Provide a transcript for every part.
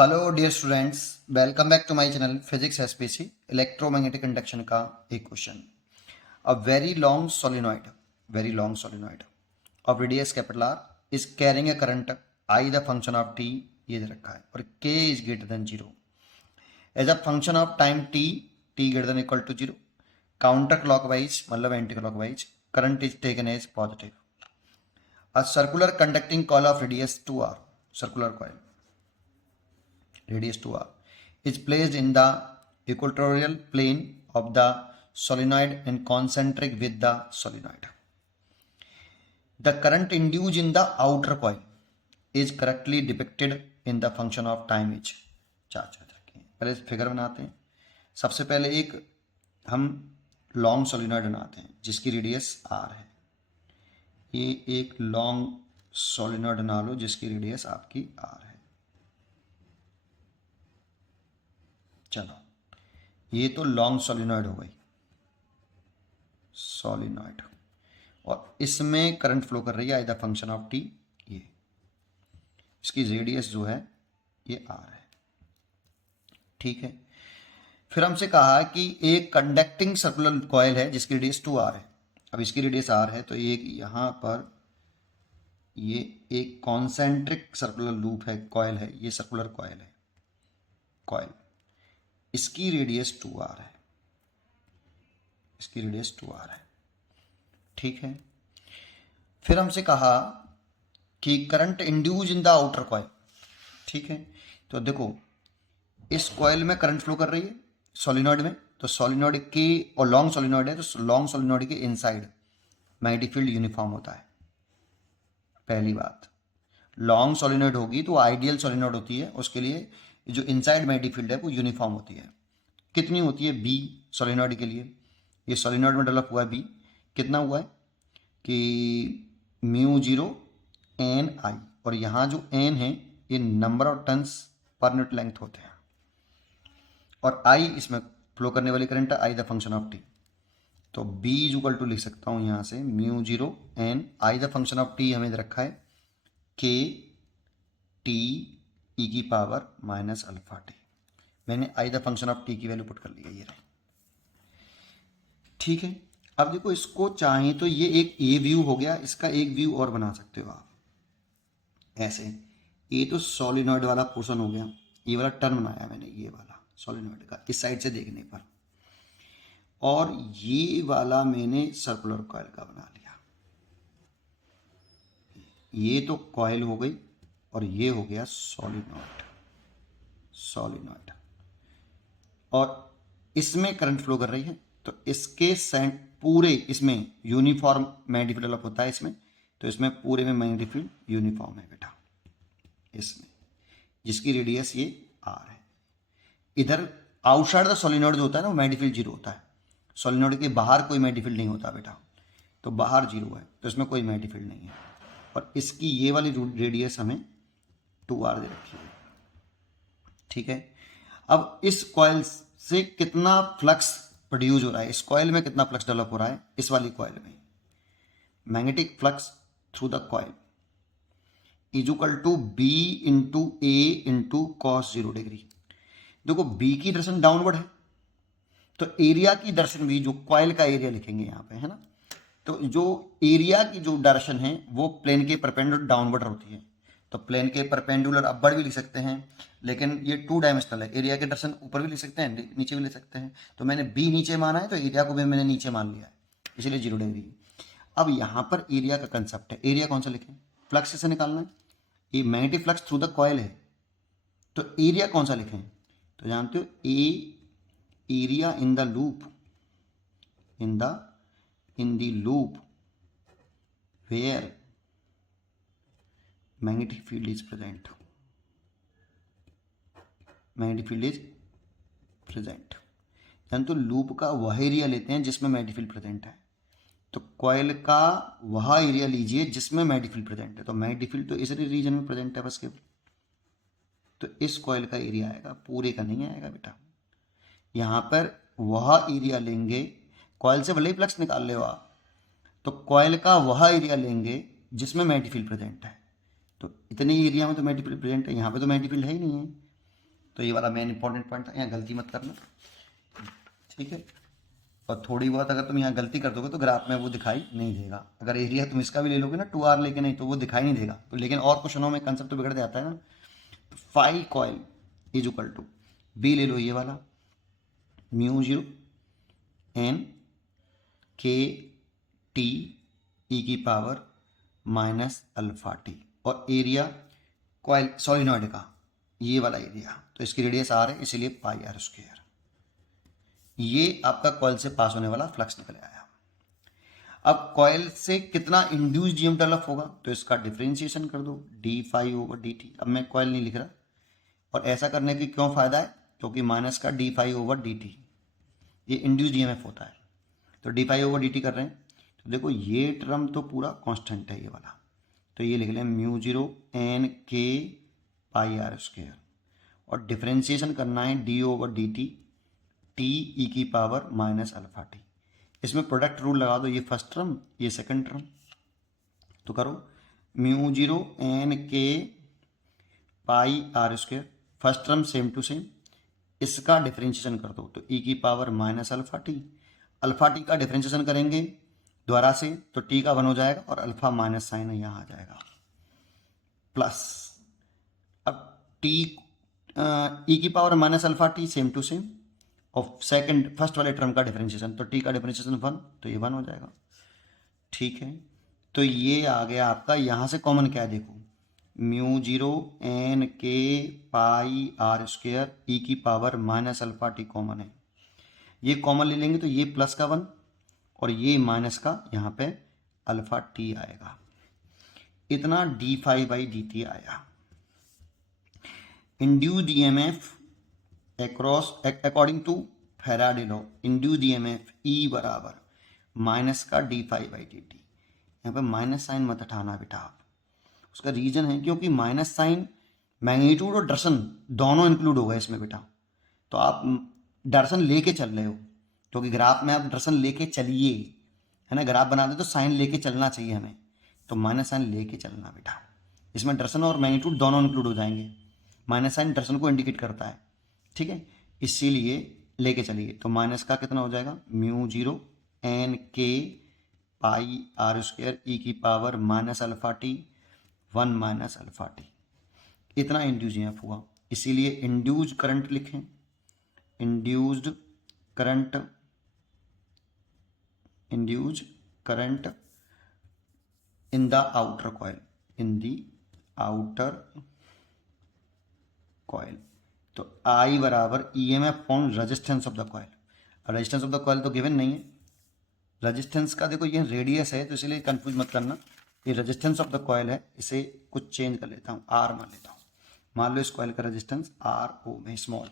Hello dear students, welcome back to my channel physics SPC. Electromagnetic induction का एक question. A very long solenoid of radius capital R is carrying a current I the function of T, ये दे रखा है, और K is greater than zero as a function of time T greater than equal to zero. Counter clockwise मतलब anti clockwise current is taken as positive. A circular conducting coil of radius 2r, circular coil radius 2r is placed in the equatorial plane of the solenoid and concentric with the solenoid. The current induced in the outer coil is correctly depicted in the function of time h. पहले figure बनाते हैं। सबसे पहले एक हम long solenoid बनाते हैं जिसकी रेडियस r है। ये एक लॉन्ग सोलिनॉइड बना लो जिसकी रेडियस आपकी r है। चलो, ये तो लॉन्ग सोलिनॉइड हो गई, सोलिनॉइड, और इसमें करंट फ्लो कर रही है द फंक्शन ऑफ टी। ये इसकी रेडियस जो है ये आर है, ठीक है। फिर हमसे कहा कि एक कंडक्टिंग सर्कुलर कॉइल है जिसकी रेडियस 2r है। अब इसकी रेडियस r है तो एक यहाँ पर ये एक कॉन्सेंट्रिक सर्कुलर लूप है, कॉइल है, ये सर्कुलर कॉइल है, कॉइल, इसकी रेडियस 2r है, इसकी रेडियस 2r है, ठीक है। फिर हमसे कहा कि current induce in the outer coil, ठीक है। तो देखो, इस कॉइल में करंट फ्लो कर रही है सोलिनॉइड में, तो सोलिनॉइड के, और लॉन्ग सोलिनॉइड है तो लॉन्ग सोलिनॉइड के इनसाइड मैग्नेटिक फील्ड यूनिफॉर्म होता है। पहली बात, लॉन्ग सोलिनॉइड होगी तो आइडियल सोलिनॉइड होती है, उसके लिए जो इनसाइड मैग्नेटिक फील्ड है वो यूनिफॉर्म होती है। कितनी होती है? बी सोलिनॉइड के लिए, ये सोलिनॉइड में डेवलप हुआ है बी, कितना हुआ है कि म्यू जीरो एन आई, और यहाँ जो एन है ये number of turns per unit length होते हैं, और आई इसमें फ्लो करने वाली करंट है, i the function of t. तो बी इज इक्वल टू लिख सकता हूँ यहाँ से mu zero n i the function of t हमें रखा है के टी ई की पावर माइनस अल्फा टी। मैंने आई द फंक्शन ऑफ टी की वैल्यू पुट कर ली है, ये रही, ठीक है। अब देखो, इसको चाहें तो ये एक ए व्यू हो गया, इसका एक व्यू और बना सकते हो आप ऐसे। ये तो सोलिनॉइड वाला पोर्शन हो गया, ये वाला टर्म बनाया मैंने, ये वाला सोलिनॉइड का इस साइड से देखने पर, और ये वाला मैंने सर्कुलर कॉइल का बना लिया। ये तो कॉइल हो गई और ये हो गया सोलिनॉइड, सोलिनॉइड, और इसमें करंट फ्लो कर रही है तो इसके सेंट पूरे इसमें यूनिफॉर्म मैग्नेटिक फील्ड डेवलप होता है इसमें, तो इसमें पूरे में मैग्नेटिक फील्ड यूनिफॉर्म है बेटा, इसमें जिसकी रेडियस ये आर है। इधर आउटसाइड द सोलिनॉइड जो होता है ना वो मैग्नेटिक फील्ड जीरो होता है, सोलिनॉइड के बाहर कोई मैग्नेटिक फील्ड नहीं होता बेटा, तो बाहर जीरो है तो इसमें कोई मैग्नेटिक फील्ड नहीं है, और इसकी ये वाली रेडियस हमें 2r दे रखी है, ठीक है। अब इस कॉइल से कितना फ्लक्स प्रोड्यूस हो रहा है, इस कॉइल में कितना फ्लक्स डेवलप हो रहा है, इस वाली कॉइल में magnetic flux through the coil is equal to b into a into cos 0 degree. देखो, बी की डायरेक्शन डाउनवर्ड है तो एरिया की डायरेक्शन भी, जो कॉइल का एरिया लिखेंगे यहाँ पे, है ना, तो जो एरिया की जो डायरेक्शन है वो प्लेन के परपेंडिकुलर डाउनवर्ड होती है, तो प्लेन के परपेंडिकुलर अपवर्ड भी लिख सकते हैं, लेकिन ये 2 डायमेंशनल है, एरिया के डायरेक्शन ऊपर भी लिख सकते हैं, नीचे भी लिख सकते हैं, तो मैंने बी नीचे माना है तो एरिया को भी मैंने नीचे मान लिया है, इसलिए 0 डिग्री। अब यहाँ पर एरिया का कंसेप्ट है, एरिया कौन सा लिखें, फ्लक्स से निकालना है, ये magnetic flux through the coil है, तो एरिया कौन सा लिखें, तो जानते हो area in the loop, in the loop where magnetic field is present, magnetic field is present, यानी तो लूप का वह एरिया लेते हैं जिसमें मैग्नेटिक फील्ड प्रेजेंट है, तो कॉइल का वह एरिया लीजिए जिसमें मैग्नेटिक फील्ड प्रेजेंट है, तो मैग्नेटिक फील्ड तो इस रीजन में प्रेजेंट है बस केवल, तो इस कॉइल का एरिया आएगा, पूरे का नहीं आएगा बेटा। यहाँ पर वह एरिया लेंगे, कॉइल से भले ही फ्लक्स निकाल ले आप, तो कॉइल का वह एरिया लेंगे जिसमें मैग्नेटिक फील्ड प्रेजेंट है, तो इतने एरिया में तो मैग्नेटिक फील्ड प्रेजेंट है, यहाँ पे तो मैग्नेटिक फील्ड है ही नहीं है, तो ये वाला मेन इंपॉर्टेंट पॉइंट था, यहाँ गलती मत करना, ठीक है। और थोड़ी बहुत अगर तुम यहाँ गलती कर दोगे तो ग्राफ में वो दिखाई नहीं देगा। अगर एरिया तुम इसका भी ले लोगे ना 2r लेके, नहीं तो वो दिखाई नहीं देगा। तो लेकिन और क्वेश्चनों में कंसेप्ट तो बिगड़ जाता है ना। Phi coil is equal to b ले लो ये वाला, म्यू 0 एन के टी ई की पावर माइनस अल्फा टी, और एरिया कॉइल सॉलिनॉइड का ये वाला एरिया, तो इसकी रेडियस आर है इसीलिए पाई आर स्क्वायर। ये आपका कॉइल से पास होने वाला फ्लक्स निकल आया। अब कॉइल से कितना इंड्यूस्ड ईएमएफ डेवलप होगा, तो इसका डिफरेंशिएशन कर दो d phi over D t. अब मैं कॉइल नहीं लिख रहा, और ऐसा करने की क्यों फायदा है, क्योंकि माइनस का D phi over D t ये इंड्यूस्ड ईएमएफ होता है। तो d phi over D t कर रहे हैं, तो देखो ये टर्म तो पूरा कांस्टेंट है ये वाला, तो ये लिख लें mu 0 N K pi R square, और डिफरेंशिएशन करना है D over D T T ई की पावर माइनस अल्फा टी। इसमें प्रोडक्ट रूल लगा दो, ये फर्स्ट टर्म ये सेकंड टर्म, तो करो mu 0 N K pi R square, first term same to same, इसका डिफरेंशिएशन कर दो तो ई की पावर माइनस अल्फा टी का डिफरेंशिएशन करेंगे द्वारा से तो टी का 1 हो जाएगा, और अल्फा माइनस साइन यहाँ आ जाएगा प्लस। अब टी ई की power minus alpha t same to same, और सेकंड फर्स्ट वाले टर्म का डिफरेंशिएशन, तो टी का डिफरेंशिएशन 1 तो ये 1 हो जाएगा, ठीक है। तो ये आ गया आपका, यहाँ से कॉमन क्या है देखो, mu 0 N K pi R square ई की power minus alpha T common है, ये कॉमन ले लेंगे तो ये प्लस का 1 और ये माइनस का यहाँ पे अल्फा टी आएगा, इतना D phi by D T आया। Induced EMF across according to Faraday law, induced EMF E बराबर माइनस का D phi by D T. यहाँ पे माइनस साइन मत हटाना बेटा आप, उसका रीजन है क्योंकि माइनस साइन मैग्नीट्यूड और डायरेक्शन दोनों इंक्लूड होगा इसमें बेटा, तो आप डायरेक्शन लेके चल रहे हो, क्योंकि ग्राफ में आप डायरेक्शन लेके चलिए, है ना, ग्राफ बनाते तो साइन लेके चलना चाहिए हमें, तो माइनस साइन लेके चलना बेटा, इसमें डायरेक्शन और मैग्नीट्यूड दोनों इंक्लूड हो जाएंगे। माइनस साइन डायरेक्शन को इंडिकेट करता है, ठीक है, इसीलिए लेके चलिए। तो माइनस का कितना हो जाएगा, mu 0 N K pi R square ई की power minus alpha T 1 minus alpha T, इतना इंड्यूज ईएमएफ हुआ, इसीलिए इंड्यूज करंट लिखें, induced current in the outer coil, in the outer coil. तो आई बराबर EMF on resistance of the coil, resistance of the coil तो given नहीं है, resistance का देखो ये रेडियस है तो इसलिए कंफ्यूज मत करना, ये रेजिस्टेंस ऑफ द कॉइल है, इसे कुछ चेंज कर लेता हूँ, आर मान लेता हूँ, मान लो इस कॉइल का रेजिस्टेंस आर ओ में स्मॉल,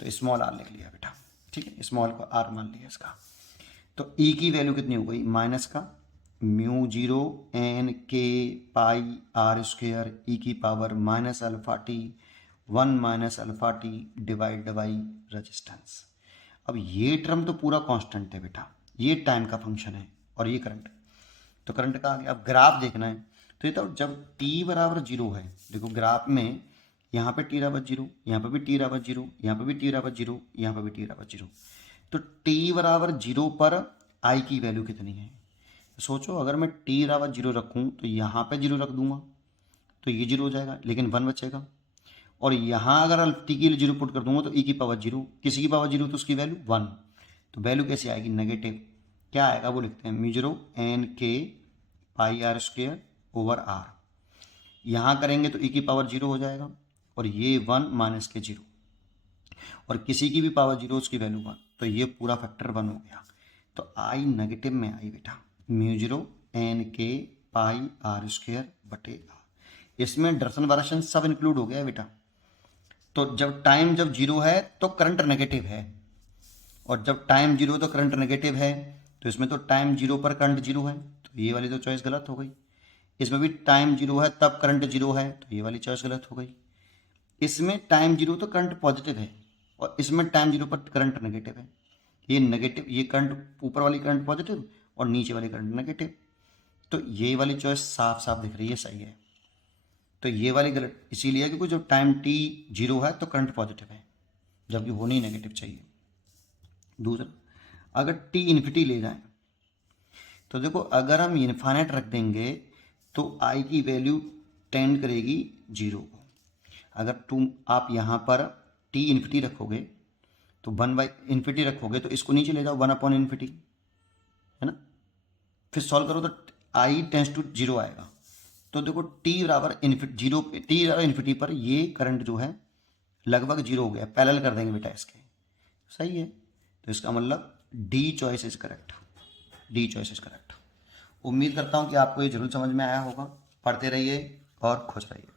तो स्मॉल आर लिख लिया बेटा, ठीक है, स्मॉल को आर मान लिया इसका। तो ई की वैल्यू कितनी हो गई, माइनस का mu 0 N K pi R square ई की power minus alpha T 1 minus alpha T divide by resistance. अब ये टर्म तो पूरा कांस्टेंट है बेटा, ये टाइम का फंक्शन है और ये करंट, तो करंट का आ गया। अब ग्राफ देखना है, तो ये तो जब t बराबर 0 है, देखो ग्राफ में यहाँ पे t बराबर 0, यहाँ पे भी t बराबर 0, यहाँ पे भी t बराबर 0, यहाँ पे भी t बराबर 0, तो t बराबर 0 पर i की वैल्यू कितनी है, सोचो अगर मैं t बराबर 0 रखूँ तो यहाँ पे 0 रख दूंगा तो ये 0 हो जाएगा, लेकिन 1 बचेगा, और यहाँ अगर t की 0 पुट कर दूंगा तो e की पावर 0, किसी की पावर 0 तो उसकी वैल्यू 1, तो वैल्यू कैसे आएगी, नेगेटिव, क्या आएगा वो लिखते हैं mu 0 N K pi R square over are, यहाँ करेंगे तो e की पावर 0 हो जाएगा, और ये 1 माइनस के 0, और किसी की भी पावर 0 उसकी वैल्यू 1, तो ये पूरा फैक्टर 1 हो गया, तो आई नेगेटिव में आई बेटा, mu 0 N K pi R square बटे आर, इसमें डायरेक्शन वायरेक्शन सब इंक्लूड हो गया बेटा। तो जब टाइम जब 0 है तो करंट नेगेटिव है, और जब टाइम 0 तो करंट नेगेटिव है, तो इसमें तो टाइम 0 पर करंट 0 है, तो ये वाली तो चॉइस गलत हो गई। इसमें भी टाइम 0 है तब करंट 0 है, तो ये वाली चॉइस गलत हो गई। इसमें टाइम 0 तो करंट पॉजिटिव है, और इसमें टाइम 0 पर करंट नेगेटिव है, ये नेगेटिव, ये करंट ऊपर वाली करंट पॉजिटिव और नीचे वाली करंट नेगेटिव, तो ये वाली चॉइस साफ साफ दिख रही है, सही है। तो ये वाली गलत इसीलिए क्योंकि जब टाइम t 0 है तो करंट पॉजिटिव है, जबकि होनी नेगेटिव चाहिए। दूसरा, अगर t इन्फिनिटी ले जाएं तो देखो अगर हम इन्फाइनाइट रख देंगे तो i की वैल्यू टेंड करेगी 0 को। अगर आप यहाँ पर t इन्फिनिटी रखोगे तो 1/इन्फिनिटी रखोगे तो इसको नीचे ले जाओ 1/इन्फिनिटी, है ना। फिर सॉल्व करो तो i टेंस टू 0 आएगा। तो देखो t बराबर इन्फिनिटी 0 पे, t बराबर इन्फिनिटी पर ये करंट जो है लगभग 0 हो गया। पैरेलल कर देंगे बेटा इसके, सही है। तो इसका मतलब D choice is correct, D choice is correct. उम्मीद करता हूँ कि आपको ये जरूर समझ में आया होगा। पढ़ते रहिए और खुश रहिए।